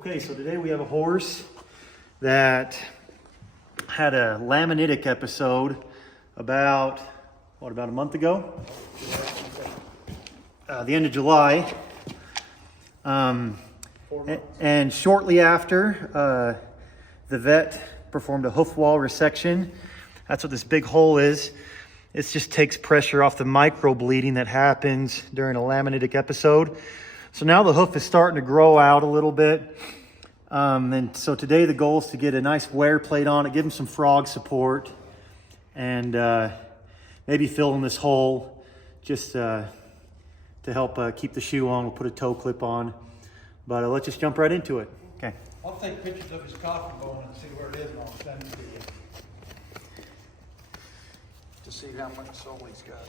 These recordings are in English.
Okay, so today we have a horse that had a laminitic episode about a month ago? The end of July. And shortly after, the vet performed a hoof wall resection. That's what this big hole is. It just takes pressure off the micro bleeding that happens during a laminitic episode. So now the hoof is starting to grow out a little bit. And so today the goal is to get a nice wear plate on it, give him some frog support, and maybe fill in this hole just to help keep the shoe on. We'll put a toe clip on, but let's just jump right into it. Okay. I'll take pictures of his coffin bone and see where it is, and I'll send it to you to see how much soul he's got.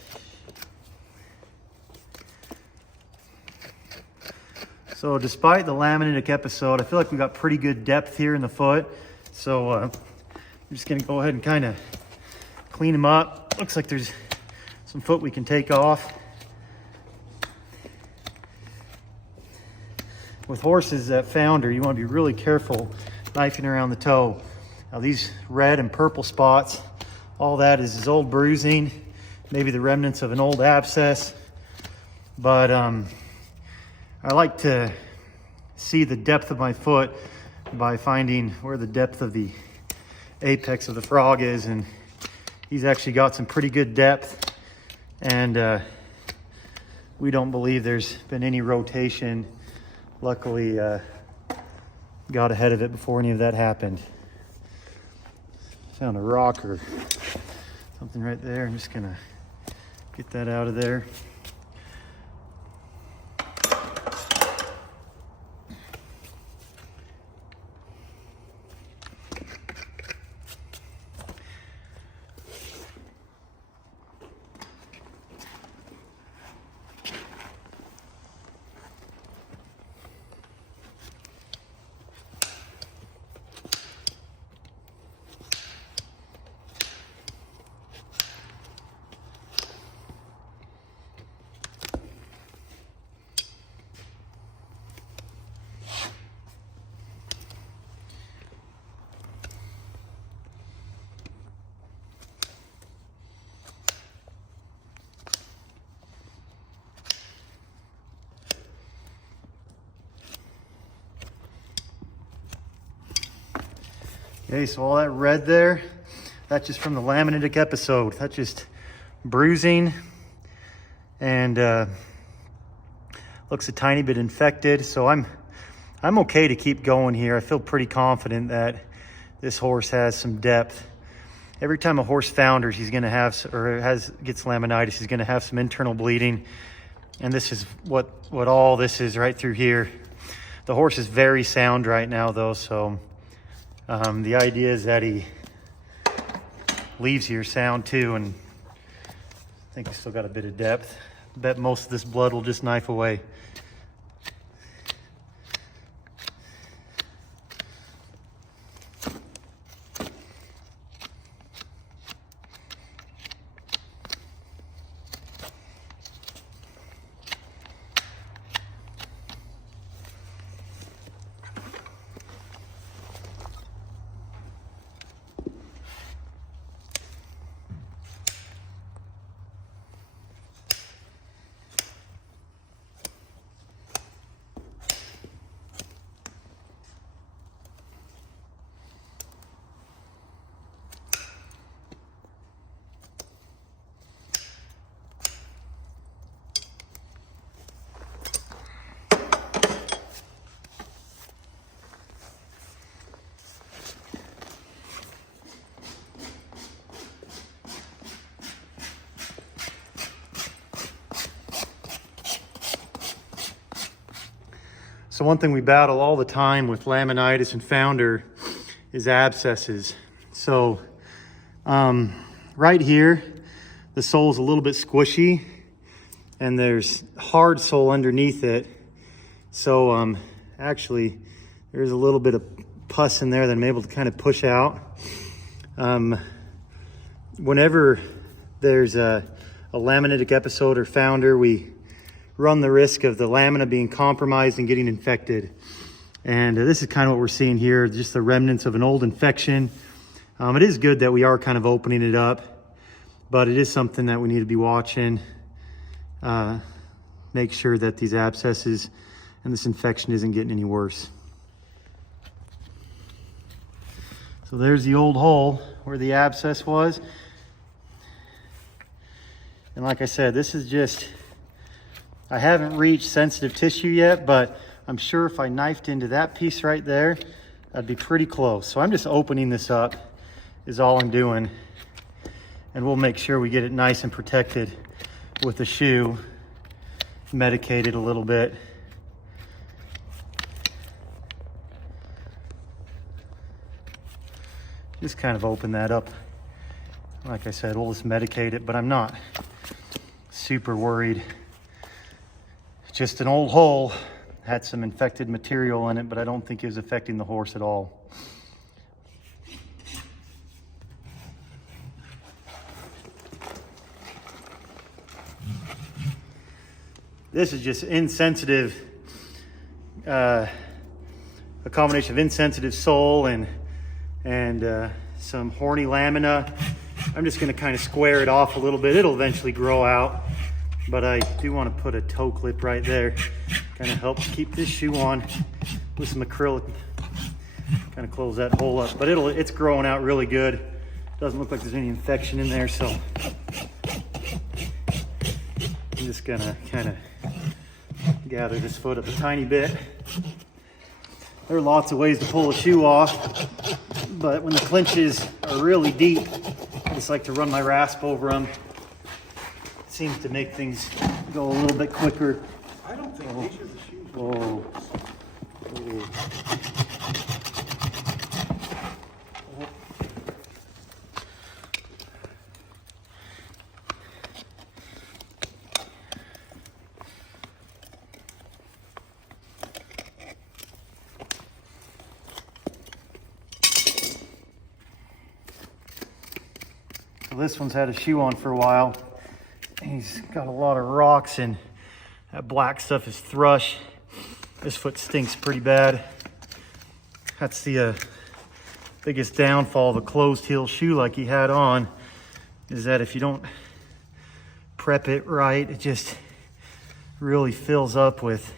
So despite the laminitic episode, I feel like we got pretty good depth here in the foot. So I'm just gonna go ahead and kind of clean him up. Looks like there's some foot we can take off. With horses that founder, you want to be really careful knifing around the toe. Now these red and purple spots, all that is old bruising, maybe the remnants of an old abscess. But I like to see the depth of my foot by finding where the depth of the apex of the frog is, and he's actually got some pretty good depth, and we don't believe there's been any rotation. Luckily, got ahead of it before any of that happened. Found a rock or something right there. I'm just gonna get that out of there. Okay, so all that red there, that's just from the laminitic episode. That's just bruising and looks a tiny bit infected. So I'm okay to keep going here. I feel pretty confident that this horse has some depth. Every time a horse founders, he's gonna have, gets laminitis, he's gonna have some internal bleeding. And this is what all this is right through here. The horse is very sound right now though, so the idea is that he leaves here sound too, and I think he's still got a bit of depth. I bet most of this blood will just knife away. So one thing we battle all the time with laminitis and founder is abscesses. So right here, the sole's a little bit squishy and there's hard sole underneath it. So actually there's a little bit of pus in there that I'm able to kind of push out. Whenever there's a laminitic episode or founder, we run the risk of the lamina being compromised and getting infected. And this is kind of what we're seeing here, just the remnants of an old infection. It is good that we are kind of opening it up, but it is something that we need to be watching. Make sure that these abscesses and this infection isn't getting any worse. So there's the old hole where the abscess was. And like I said, this is just, I haven't reached sensitive tissue yet, but I'm sure if I knifed into that piece right there, I'd be pretty close. So I'm just opening this up is all I'm doing. And we'll make sure we get it nice and protected with the shoe, medicated a little bit. Just kind of open that up. Like I said, we'll just medicate it, but I'm not super worried. Just an old hole, had some infected material in it, but I don't think it was affecting the horse at all. This is just insensitive, a combination of insensitive sole and some horny lamina. I'm just gonna kind of square it off a little bit. It'll eventually grow out, but I do want to put a toe clip right there. Kind of helps keep this shoe on with some acrylic. Kind of close that hole up, but it's growing out really good. Doesn't look like there's any infection in there, so I'm just gonna kind of gather this foot up a tiny bit. There are lots of ways to pull a shoe off, but when the clinches are really deep, I just like to run my rasp over them. It seems to make things go a little bit quicker. I don't think these are the shoes. Whoa. So this one's had a shoe on for a while. He's got a lot of rocks and that black stuff is thrush. This foot stinks pretty bad. That's the biggest downfall of a closed heel shoe like he had on, is that if you don't prep it right, it just really fills up with,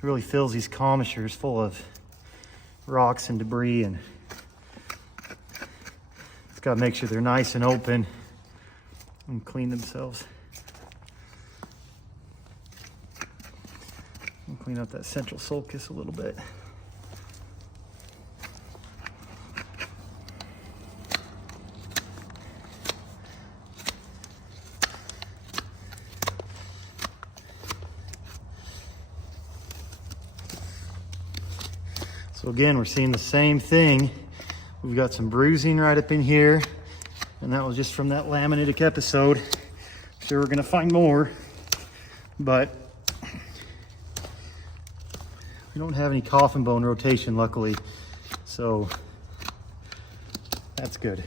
really fills these commissures full of rocks and debris, and it's got to make sure they're nice and open and clean themselves. And clean up that central sulcus a little bit. So again, we're seeing the same thing. We've got some bruising right up in here, and that was just from that laminitic episode. Sure, we're gonna find more, but we don't have any coffin bone rotation, luckily, so that's good.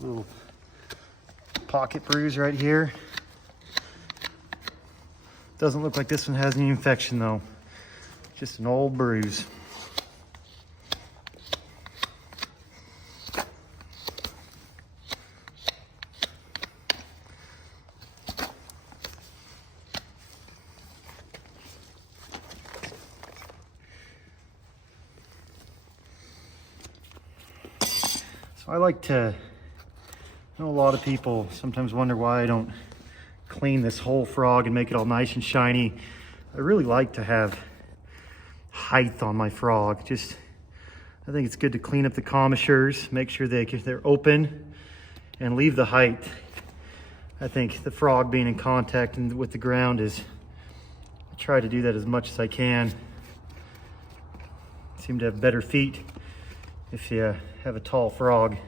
Little pocket bruise right here. Doesn't look like this one has any infection though. Just an old bruise. So I like to, I know a lot of people sometimes wonder why I don't clean this whole frog and make it all nice and shiny. I really like to have height on my frog. Just, I think it's good to clean up the commissures, make sure they're open, and leave the height. I think the frog being in contact with the ground is, I try to do that as much as I can. Seem to have better feet if you have a tall frog.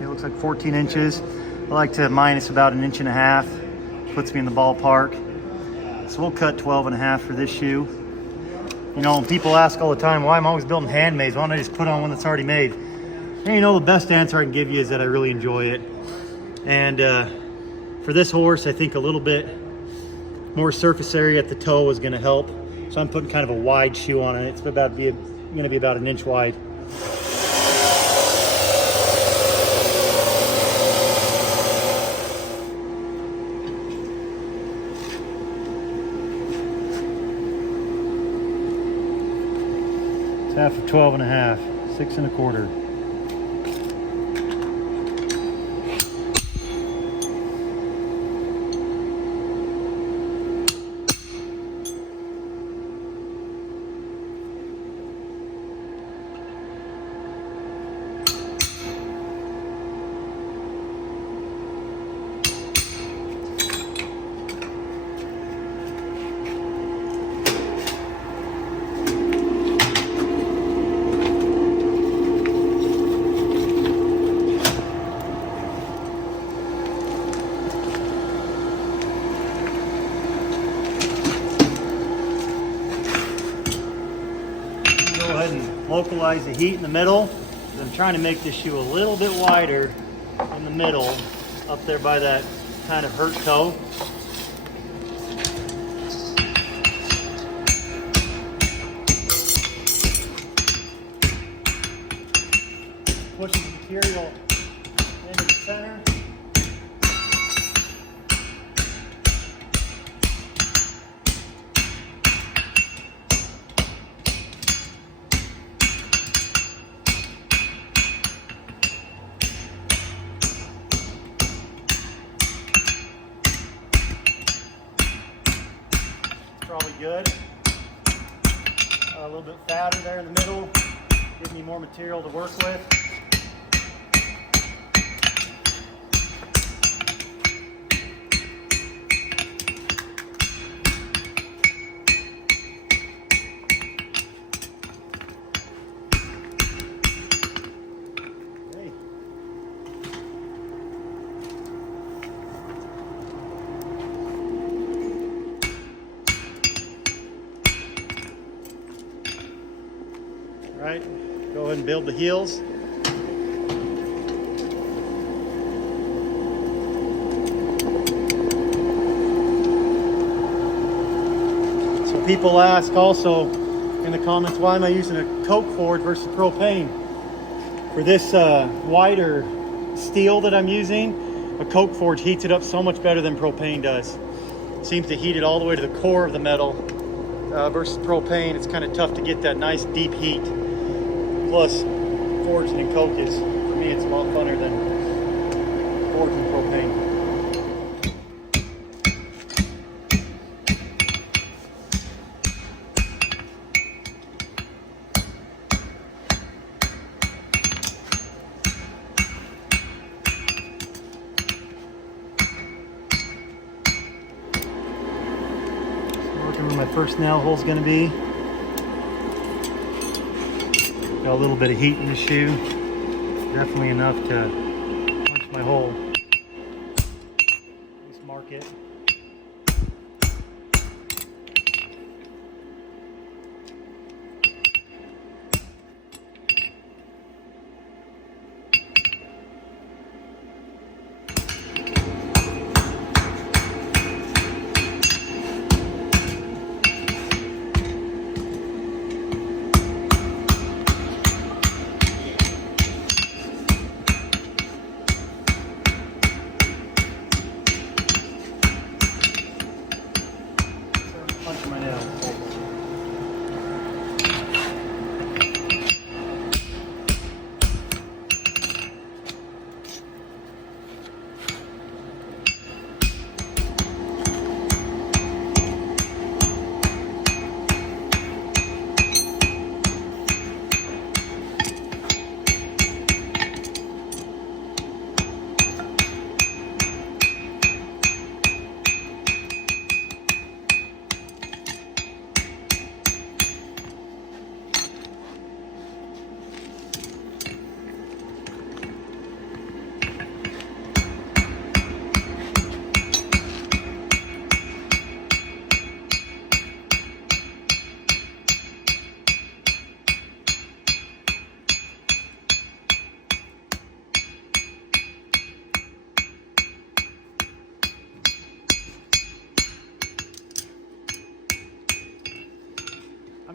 It looks like 14 inches. I like to minus about 1.5 inches. Puts me in the ballpark. So we'll cut 12.5 for this shoe. You know, people ask all the time why I'm always building handmaids. Why don't I just put on one that's already made? And you know, the best answer I can give you is that I really enjoy it. And for this horse, I think a little bit more surface area at the toe is going to help. So I'm putting kind of a wide shoe on it. It's going to be about 1 inch wide. It's half of 12.5, 6 1/4. Go ahead and localize the heat in the middle. I'm trying to make this shoe a little bit wider in the middle, up there by that kind of hurt toe. Pushing the material into the center. Probably good. A little bit fatter there in the middle, gives me more material to work with. All right, go ahead and build the heels. So people ask also in the comments, why am I using a coke forward versus propane? For this wider steel that I'm using, a coke forge heats it up so much better than propane does. It seems to heat it all the way to the core of the metal. Versus propane, it's kind of tough to get that nice deep heat. Plus, forging in coke is, for me, it's a lot funner than forging propane. Working where my first nail hole is going to be. Got a little bit of heat in the shoe, definitely enough to punch my hole. Just mark it.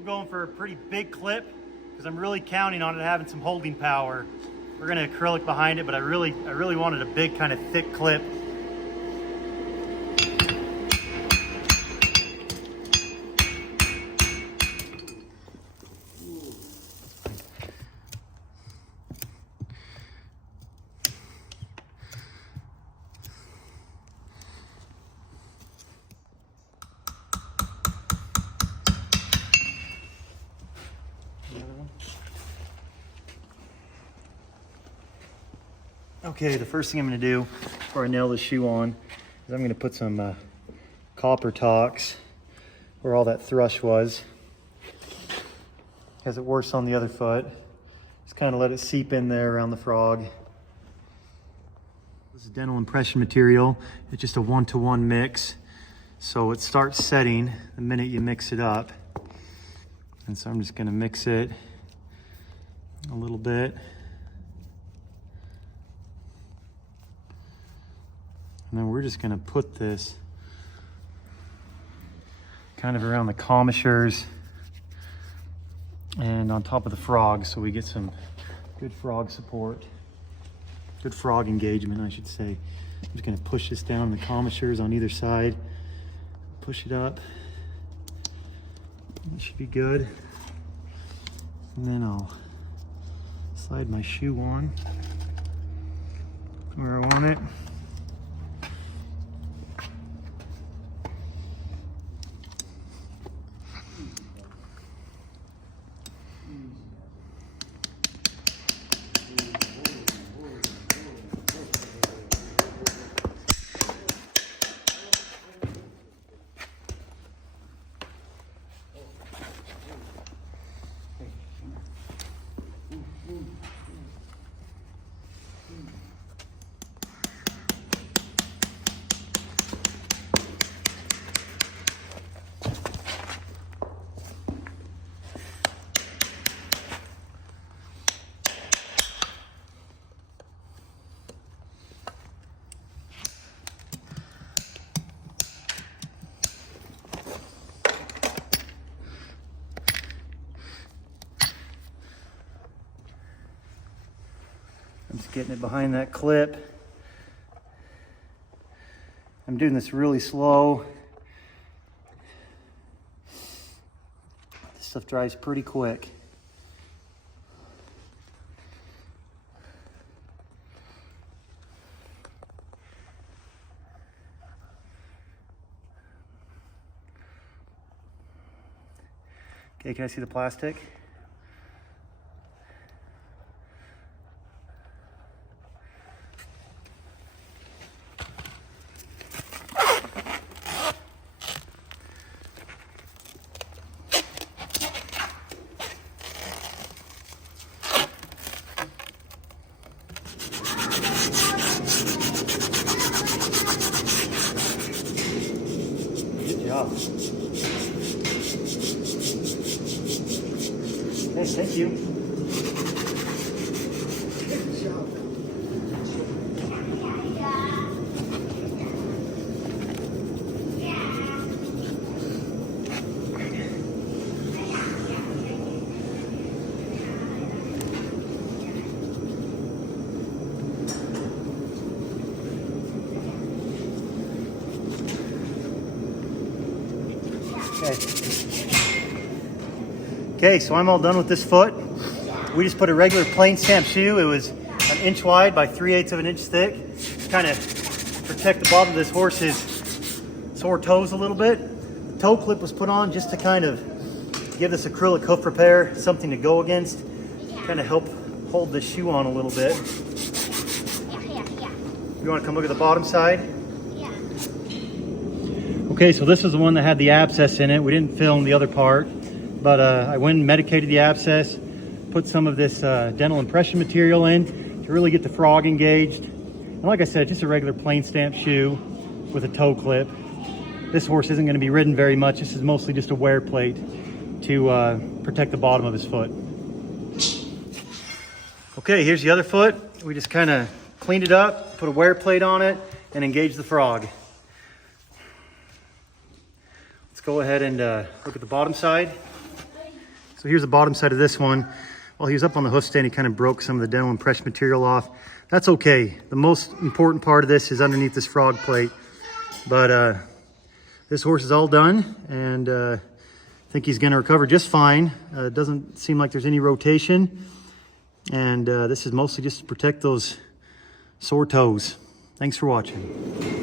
going for a pretty big clip because I'm really counting on it having some holding power. We're gonna acrylic behind it, but I really wanted a big kind of thick clip. Okay, the first thing I'm going to do before I nail the shoe on is I'm going to put some copper tocks where all that thrush was. Has it worse on the other foot. Just kind of let it seep in there around the frog. This is dental impression material. It's just a 1-to-1 mix. So it starts setting the minute you mix it up. And so I'm just going to mix it a little bit. And then we're just going to put this kind of around the commissures and on top of the frog so we get some good frog support. Good frog engagement, I should say. I'm just going to push this down the commissures on either side. Push it up. That should be good. And then I'll slide my shoe on where I want it. I'm just getting it behind that clip. I'm doing this really slow. This stuff dries pretty quick. Okay, can I see the plastic? Okay, thank you. Okay, so I'm all done with this foot. We just put a regular plain stamp shoe. It was an inch wide by 3/8 of an inch thick. Just kind of protect the bottom of this horse's sore toes a little bit. The toe clip was put on just to kind of give this acrylic hoof repair something to go against. Kind of help hold this shoe on a little bit. You want to come look at the bottom side? Yeah. Okay, so this is the one that had the abscess in it. We didn't film the other part. But I went and medicated the abscess, put some of this dental impression material in to really get the frog engaged. And like I said, just a regular plain stamp shoe with a toe clip. This horse isn't going to be ridden very much. This is mostly just a wear plate to protect the bottom of his foot. Okay, here's the other foot. We just kind of cleaned it up, put a wear plate on it, and engaged the frog. Let's go ahead and look at the bottom side. So here's the bottom side of this one. While he was up on the hoof stand, he kind of broke some of the dental impression material off. That's okay. The most important part of this is underneath this frog plate. But this horse is all done, and I think he's going to recover just fine. It doesn't seem like there's any rotation. And this is mostly just to protect those sore toes. Thanks for watching.